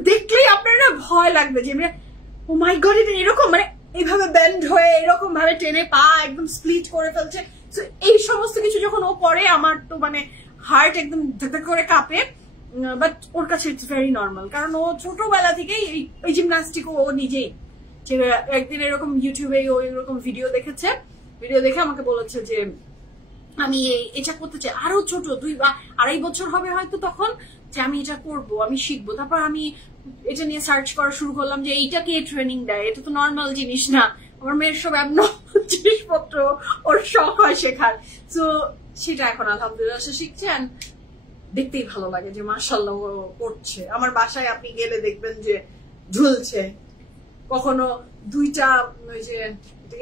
দেখলেই আপনার না ভয় লাগবে যে ও মাই গড এটা এরকম মানে এইভাবে বেন্ড হয়ে এরকম ভাবে টেনে পা একদম স্প্লিট করে ফেলছে। এই সমস্ত কিছু যখন ও করে আমার তো মানে হার্ট একদম ধক করে কাঁপে। বাট ওর কাছে ইটস ভেরি নর্মাল, কারণ ও ছোটবেলা থেকেই এই জিমন্যাস্টিক ও নিজেই একদিন এরকম ইউটিউবে ও এরকম ভিডিও দেখেছে, ভিডিও দেখে আমাকে বলেছে যে আমি এটা করতে চাই। আরো ছোট 2-2.5 বছর হবে হয়তো তখন, যে আমি এটা করবো, আমি শিখবো। তারপর আমি এটা নিয়ে সার্চ করা শুরু করলাম যে এইটা কে ট্রেনিং দেয়, এটা তো নর্মাল জিনিস না। আমার মেয়ের সব অ্যাবনর্মাল জিনিসপত্র ওর শখ হয় শেখার। তো সেটা এখন আলহামদুলিল্লাহ সে শিখছে। দেখতেই ভালো লাগে যে মাশাআল্লাহ ও করছে। আমার বাসায় আপনি গেলে দেখবেন যে ঝুলছে, কখনো 2টা ওই যে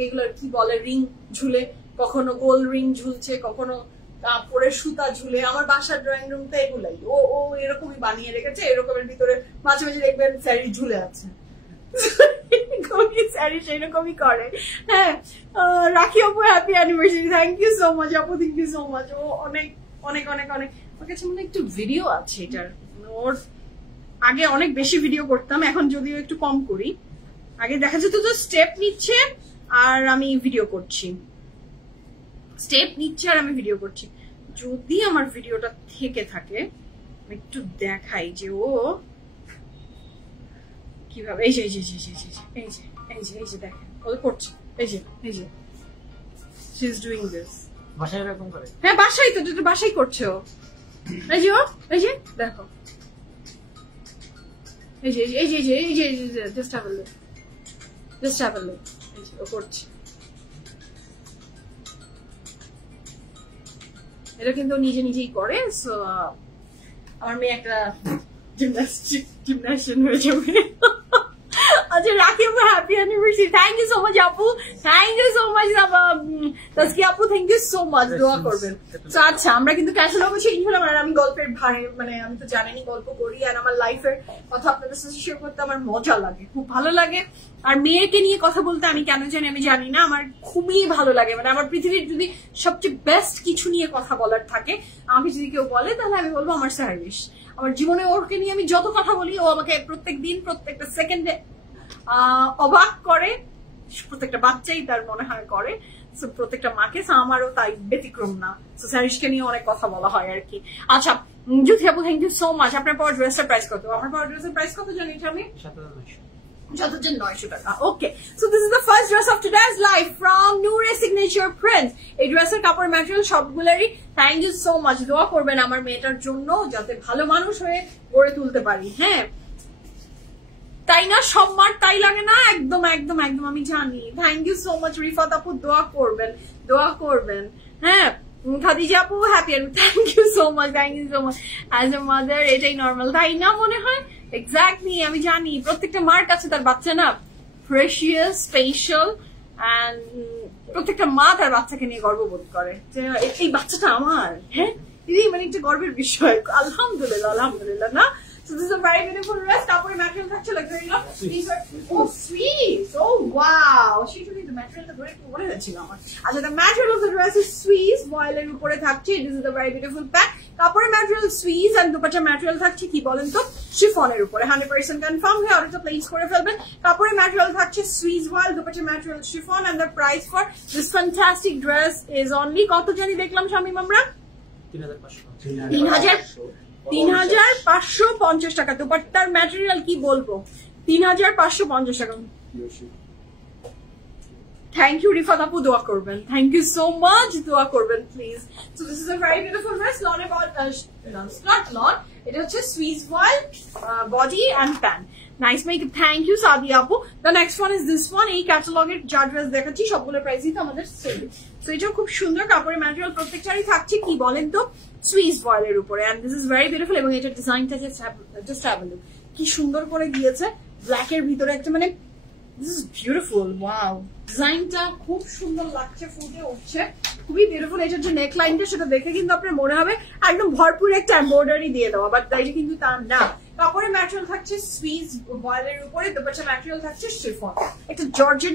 এগুলো কি বলে রিং ঝুলে, কখনো গোল রিং ঝুলছে, কখনো কাপড়ের সুতা ঝুলে। আমার বাসার ড্রয়িং রুমটা এগুলাই ও এরকমই বানিয়ে রেখেছে। এরকমের ভিতরে মাঝে মাঝে দেখবেন স্যারি ঝুলে আছে, স্যারি সেরকমই করে। হ্যাঁ, রাখি আপু happy anniversary, thank you so much আপু, থ্যাংক ইউ সো মাচ। ও অনেক অনেক অনেক অনেক ওর কাছে মানে একটু ভিডিও আছে এটার। ওর আগে অনেক বেশি ভিডিও করতাম, এখন যদিও একটু কম করি। আগে দেখা যেত তো স্টেপ নিচ্ছে আর আমি ভিডিও করছি, স্টেপ নিচ্ছে আর আমি ভিডিও করছি। যদি আমার ভিডিওটা থেকে থাকে একটু দেখাই যে ও কিভাবে এই যে এই যে এই যে এই যে এই যে এই যে দেখেন ও করছে, এই যে শি ইজ ডুইং দিস। বাসায় এরকম করে? হ্যাঁ বাসায় তো, বাসায় করছে ও। এই যে ও এই যে দেখো, এই যে এই যে এই যে এই যে just have a look, just have a look, এই যে ও করছে। এটা কিন্তু নিজে নিজেই করে। সো আমার মেয়ে একটা জিমন্যাস্টিক হয়ে যাবে। আচ্ছা রাখি আপু happy anniversary, thank you so much আপু, thank you so much Taski আপু, থ্যাংক ইউ সো মাচ, দোয়া করবেন। তো আচ্ছা আমরা কিন্তু ক্যাশন অবশ্যই ইনশাআল্লাহ, আর আমি গল্পের ভারে মানে আমি তো জানেনই গল্প করি, আর আমার লাইফের কথা আপনাদের সাথে শেয়ার করতে আমার মজা লাগে, খুব ভালো লাগে। আর মেয়েকে নিয়ে কথা বলতে আমি কেন জানি আমি জানি না, আমার খুবই ভালো লাগে। মানে আমার পৃথিবীর যদি সবচেয়ে বেস্ট কিছু নিয়ে কথা বলার থাকে, আমাকে যদি কেউ বলে তাহলে আমি বলবো আমার সার্ভিস। আমার জীবনে ওরকে নিয়ে আমি যত কথা বলি, ও আমাকে প্রত্যেক দিন প্রত্যেকটা সেকেন্ডে অবাক করে। প্রত্যেকটা বাচ্চাই তার মনে হয় করে, প্রত্যেকটা মাকে, আমারও তাই ব্যতিক্রম না। সারিশকে নিয়ে অনেক কথা বলা হয় আর কি। আচ্ছা জ্যোতি আপু থ্যাংক ইউ সো মাচ। আপনার পাওয়ার ড্রেসের প্রাইস কত? আমার পাওয়ার ড্রেসের প্রাইস কত জানি আমি? 7,900 টাকা। Okay, so this is the first dress of today's live from Noore signature prints. এই ড্রেসের কাপড় ম্যাটেরিয়াল সবগুলোরই থ্যাংক ইউ সো মাচ। দোয়া করবেন আমার মেয়েটার জন্য যাতে ভালো মানুষ হয়ে গড়ে তুলতে পারি। হ্যাঁ তাই না, সব মার তাই লাগে না? একদম একদম একদম আমি জানি। Thank you so much Rifat আপু, দোয়া করবেন, দোয়া করবেন। হ্যাঁ খাদিজা আপু happy, thank you so much, thank you so much. As a mother এটাই নর্মাল, তাই না মনে হয়? এক্স্যাক্টলি, আমি জানি প্রত্যেকটা মার কাছে তার বাচ্চা না প্রেশিয়াস, স্পেশাল, এন্ড প্রত্যেকটা মা তার বাচ্চাকে নিয়ে গর্ববোধ করে যে এই বাচ্চাটা আমার। হ্যাঁ এই মানে একটা গর্বের বিষয়। আলহামদুলিল্লাহ, আলহামদুলিল্লাহ না। So this is a very beautiful dress. Kapoor material থাকছে like very long. These are sweet. Oh wow. She told me the material the very উপরে ছিল আমার। আচ্ছা the material of the dress is Swiss voile এর উপরে থাকছে। This is a very beautiful pack. Kapoor material Swiss and dupatta material থাকছে কি বলেন তো শিফন এর উপরে 100% কনফার্ম হয়ে অর্ডারটা প্লেস করে ফেলবেন। Kapoor material থাকছে Swiss voile, dupatta material chiffon, and the price for this fantastic dress is only কত জানি দেখলাম শামিম আমরা 3,550 টাকা। দুপাট্টার ম্যাটেরিয়াল কি বলবো, 3,550 টাকা। থ্যাংক ইউ রিফাত আপু, দোয়া করবেন। থ্যাংক ইউ সো মাচ, দোয়া করবেন please. So this is a very beautiful dress. Lawn about not lawn, এটা হচ্ছে Swiss voile body and pant. Nice makeup, thank you Sadia আপু। The next one is this one. এই ক্যাটালগের যা dress দেখাচ্ছি সবগুলো প্রাইসই তো আমাদের সেম। তো এটাও খুব সুন্দর কাপড়ের ম্যাটেরিয়াল, প্রত্যেকটারই থাকছে কি বলেন তো সুইস ভয়েলের উপরে, and this is very beautiful. এবং এটার ডিজাইনটা জাস্ট হ্যাভ আ লুক, কি সুন্দর করে দিয়েছে ব্ল্যাক এর ভিতরে একটা, মানে দিস ইজ বিউটিফুল। ওয়াও, ডিজাইনটা খুব সুন্দর লাগছে, ফুটে উঠছে, খুবই বিউটিফুল। এটার যে নেক লাইনটা সেটা দেখে কিন্তু আপনার মনে হবে একদম ভরপুর একটা এমব্রয়ডারি দিয়ে দেওয়া, বাট তাইটা কিন্তু তা না। কাপড়ের ম্যাটেরিয়াল থাকছে সুইস ভয়েলের উপরে, দুপাট্টা ম্যাটেরিয়াল থাকছে শিফন, একটা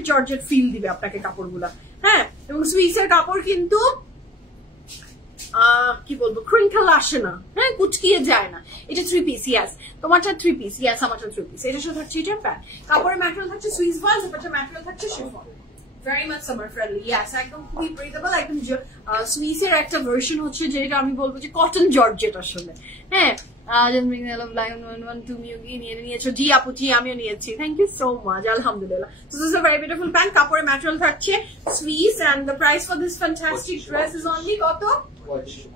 জর্জেট ফিল দিবে আপনাকে কাপড়গুলা। হ্যাঁ, এবং সুইসের কাপড় কিন্তু কি বলবো, ক্রিঙ্কল আসে না, হ্যাঁ, কুচকিয়ে যায় না। এটা 3 পিস, ইয়াস তোমারটা 3 পিস, ইয়াস আমারটা 3 পিস। এটা সাথে থাকছে এটা প্যান্ট, কাপড়ের ম্যাটেরিয়াল থাকছে সুইস ভয়েল, দুপাট্টা ম্যাটেরিয়াল থাকছে chiffon, very much summer friendly. Yes, একদম খুবই ব্রিথেবল, একদম সুইসের একটা ভার্সন হচ্ছে যেটা আমি বলবো যে কটন জর্জেট আসলে। হ্যাঁ, নিয়েছো জি আপু, জি আমিও নিয়েছি, থ্যাংক ইউ সো মাচ, আলহামদুলিল্লাহ। So this is a very beautiful pant, কাপড়ের ম্যাটেরিয়াল থাকছে Swiss, and the price for this fantastic dress is only কত?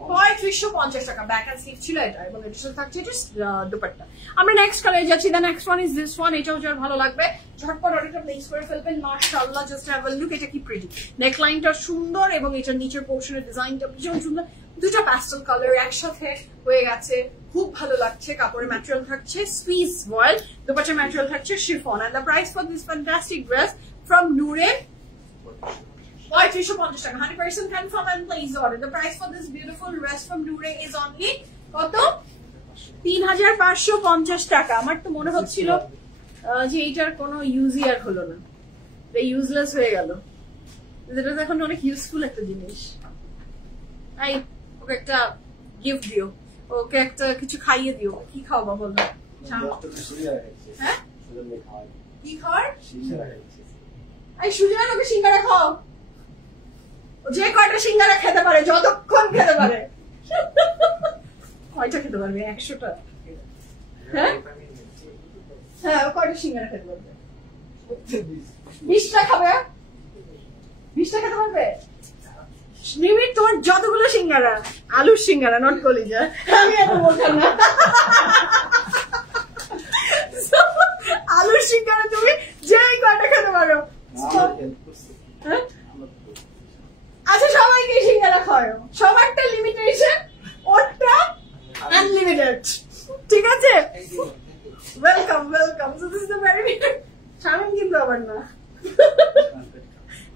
3550 টাকা। ব্যাক এন্ড স্লিভ ছিল এটা, এবং এটার সাথে থাকছে এটা দুপাট্টা। আমরা নেক্সট কালারে যাচ্ছি। The next one is this one. এটাও যার ভালো লাগবে ঝটপট অর্ডারটা প্লেস করে ফেলবেন। মাশাআল্লাহ, জাস্ট হ্যাভ আ লুক, এটা কি প্রিটি, নেক লাইনটা সুন্দর এবং এটার নিচের পোর্শনের ডিজাইনটা ভীষণ সুন্দর, দুটা প্যাস্টেল কালার একসাথে হয়ে গেছে, খুব ভালো লাগছে। কাপড়ের ম্যাটেরিয়াল থাকছে সুইস ভয়েল, দুপাট্টার ম্যাটেরিয়াল থাকছে chiffon, and the price for this fantastic dress from Noore 3550 টাকা, 100% confirm and please order. The price for this beautiful dress from Noore is only কত? 3550 টাকা। আমার তো মনে হচ্ছিল যে এইটার কোনো ইউজই আর হলো না, এটা ইউজলেস হয়ে গেল। এটা তো এখন অনেক ইউজফুল একটা জিনিস। আই ওকে একটা গিফট দিও, ওকে একটা কিছু খাইয়ে দিও। কি খাওয়াবো বলো? হ্যাঁ, কি খাওয়ার? এই সুজন, ওকে সিঙ্গারা খাও, যে কয়টা সিঙ্গারা খেতে পারে, যতক্ষণ খেতে পারে। কয়টা খেতে পারবে? 100টা? হ্যাঁ হ্যাঁ, কয়টা সিঙ্গারা খেতে পারবে? 20টা খাবে? 20টা খেতে পারবে? নিমিট, তোমার যতগুলো সিঙ্গারা, আলুর সিঙ্গারা, নট কলিজা, আমি এত বোঝা না। আলুর সিঙ্গারা তুমি যে কয়টা খেতে পারো। আচ্ছা, সবাইকে সিঙ্গারা খাওয়াও, সবারটা লিমিটেশন, ওরটা আনলিমিটেড, ঠিক আছে? Welcome welcome. So this is the very Shamim, কিন্তু আবার না,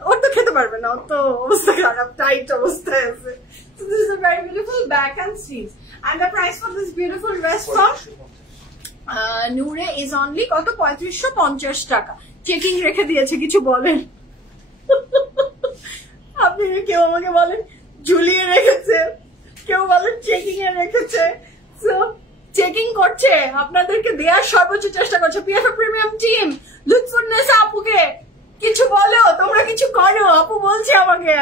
ওর তো খেতে পারবে না, ওর তো অবস্থা খারাপ, টাইট অবস্থায় আছে। So this is a very beautiful back and sleeves, and the price for this beautiful dress from Noore is only কত? 3550 টাকা। চেকিং রেখে দিয়েছে, কিছু বলেন? আপনি কেউ আমাকে বলেন ঝুলিয়ে রেখেছে, কেউ বলেন চেকিং এ রেখেছে। সো চেকিং করছে, আপনাদেরকে দেওয়ার সর্বোচ্চ চেষ্টা করছে। পিএফএ প্রিমিয়াম টিম, লুৎফুন্নেসা আপুকে কিছু বলো, তোমরা কিছু করো, আপু বলছে আমাকে।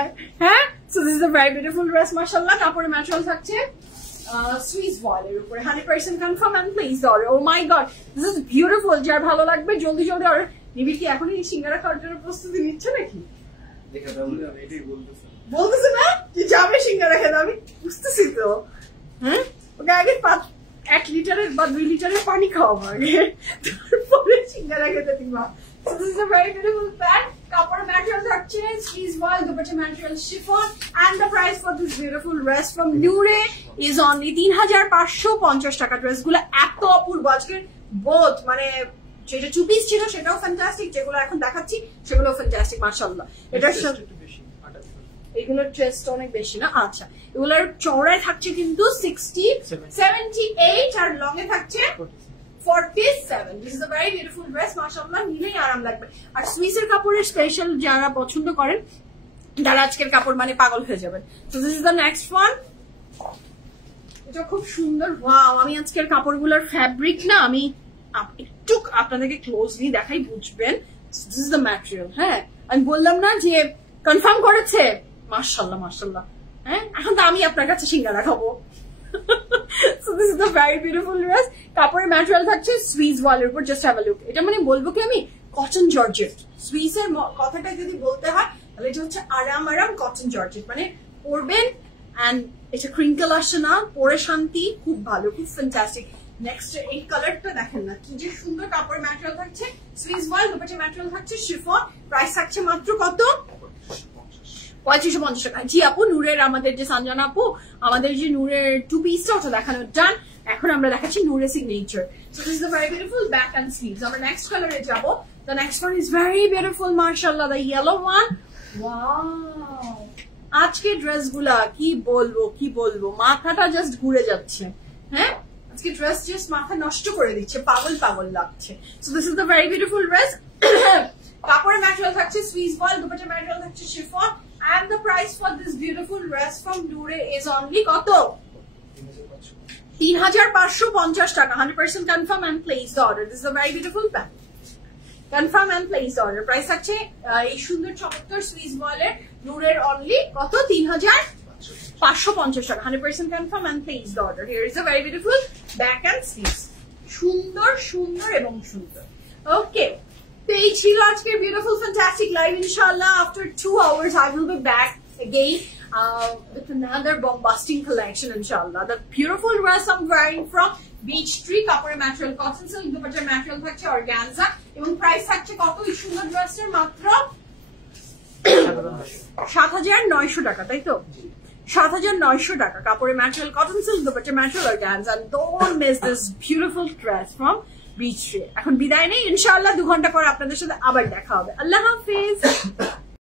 হ্যাঁ, so this is a very beautiful dress, মাশাআল্লাহ। কাপড়ের ম্যাটেরিয়াল থাকছে সুইস ভয়েলের উপরে, 100% confirm and please order. Oh my god, this is beautiful. যার ভালো লাগবে জলদি জলদি অর্ডার। নিবি কি এখনই সিঙ্গারা খাওয়ার জন্য প্রস্তুতি নিচ্ছে নাকি? বলতেছে না যে যাবে সিঙ্গারা খেতে, আমি বুঝতেছি তো। হ্যাঁ, ওকে আগে 1 লিটারের বা 2 লিটারের পানি খাওয়াবো আগে, তারপরে সিঙ্গারা খেতে দিবা। So this is a very beautiful pant. Kapor material থাকছে sleeves wall, dupatta material chiffon, and the price for this beautiful dress from Noore is only 3550 টাকা। ড্রেস গুলো এত অপূর্ব, আজকে বোথ মানে যেটা 2 পিস ছিল সেটাও ফ্যান্টাস্টিক, যেগুলো এখন দেখাচ্ছি সেগুলো ফ্যান্টাস্টিক, মাশাআল্লাহ। এটার সাথে এগুলোর চেস্ট অনেক বেশি না, আচ্ছা। এগুলোর চওড়ায় থাকছে কিন্তু 60, 78, আর লং এ থাকছে 47. This is a very beautiful dress, মাশাআল্লাহ, নিলেই আরাম লাগবে। আর সুইসের কাপড়ের স্পেশাল যারা পছন্দ করেন, তারা আজকের কাপড় মানে পাগল হয়ে যাবেন। So this is the next one. এটা খুব সুন্দর। ওয়াও, আমি আজকের কাপড়গুলোর ফ্যাব্রিক না আমি একটু আপনাদেরকে ক্লোজলি দেখাই, বুঝবেন। This is the material. হ্যাঁ, আমি বললাম না যে কনফার্ম করেছে, মাশাআল্লাহ মাশাআল্লাহ। হ্যাঁ, এখন তো আমি আপনার কাছে সিঙ্গারা খাবো। So this is the very beautiful dress. কাপড়ের ম্যাটেরিয়াল থাকছে সুইস ওয়ালের উপর, জাস্ট হ্যাভ আ লুক। এটা মানে বলবো কি আমি, কটন জর্জেট। সুইসের কথাটা যদি বলতে হয় তাহলে এটা হচ্ছে আরাম আরাম কটন জর্জেট, মানে পরবেন এন্ড এটা ক্রিঙ্কল আসে না, পরে শান্তি, খুব ভালো, খুব ফ্যান্টাস্টিক। নেক্সট এই কালারটা দেখেন না কি যে সুন্দর কাপড়ের ম্যাটেরিয়াল থাকছে, সুইস ওয়াল দুপাট্টা ম্যাটেরিয়াল থাকছে, শিফন, প্রাইস থাকছে মাত্র কত 3550 টাকা। জি আপু, নূরের আমাদের যে সঞ্জনা আপু আমাদের যে নূরের টু পিসটা ওটা দেখানো ডান। এখন আমরা দেখাচ্ছি নূরের signature. So this is a very beautiful back end sleeves. আমরা নেক্সট কালারে যাব। The next one is very beautiful মাশাআল্লাহ, দ্য ইয়েলো ওয়ান। ওয়াও, আজকে ড্রেসগুলা কি বলবো মাথাটা জাস্ট ঘুরে যাচ্ছে। হ্যাঁ, আজকে ড্রেস জাস্ট মাথা নষ্ট করে দিচ্ছে, পাগল পাগল লাগছে। So this is the very beautiful dress. কাপড়ের ম্যাটেরিয়াল থাকছে সুইস ওয়াল, দুপাট্টা ম্যাটেরিয়াল থাকছে chiffon, and the price for this beautiful dress from Dure is only কত 3550 টাকা। 100% confirm and place the order. This is a very beautiful pack. Confirm and place the order. Price আছে এই সুন্দর চমৎকার Swiss ওয়ালের নূরের only কত 3550 টাকা। 100% confirm and place the order. Here is a very beautiful back and sleeves. সুন্দর এবং সুন্দর। ওকে, তো এই ছিল আজকের বিউটিফুল ফ্যান্টাস্টিক লাইভ। ইনশাআল্লাহ after 2 hours I will be back again with another bombastic collection inshallah. The beautiful dress I'm wearing from Beach Tree, কাপড়ের material cotton silk, দুপাট্টার ম্যাটেরিয়াল থাকছে অর্গানজা এবং প্রাইস থাকছে কত এই সুন্দর ড্রেসের মাত্র 7900 টাকা, তাই তো 7900 টাকা। কাপড়ের ম্যাটেরিয়াল কটন সিল্ক, দুপাট্টার material organza. Don't miss this beautiful dress from Beach Tree। এখন বিদায় নেই, ইনশাআল্লাহ 2 ঘন্টা পর আপনাদের সাথে আবার দেখা হবে। আল্লাহ হাফেজ।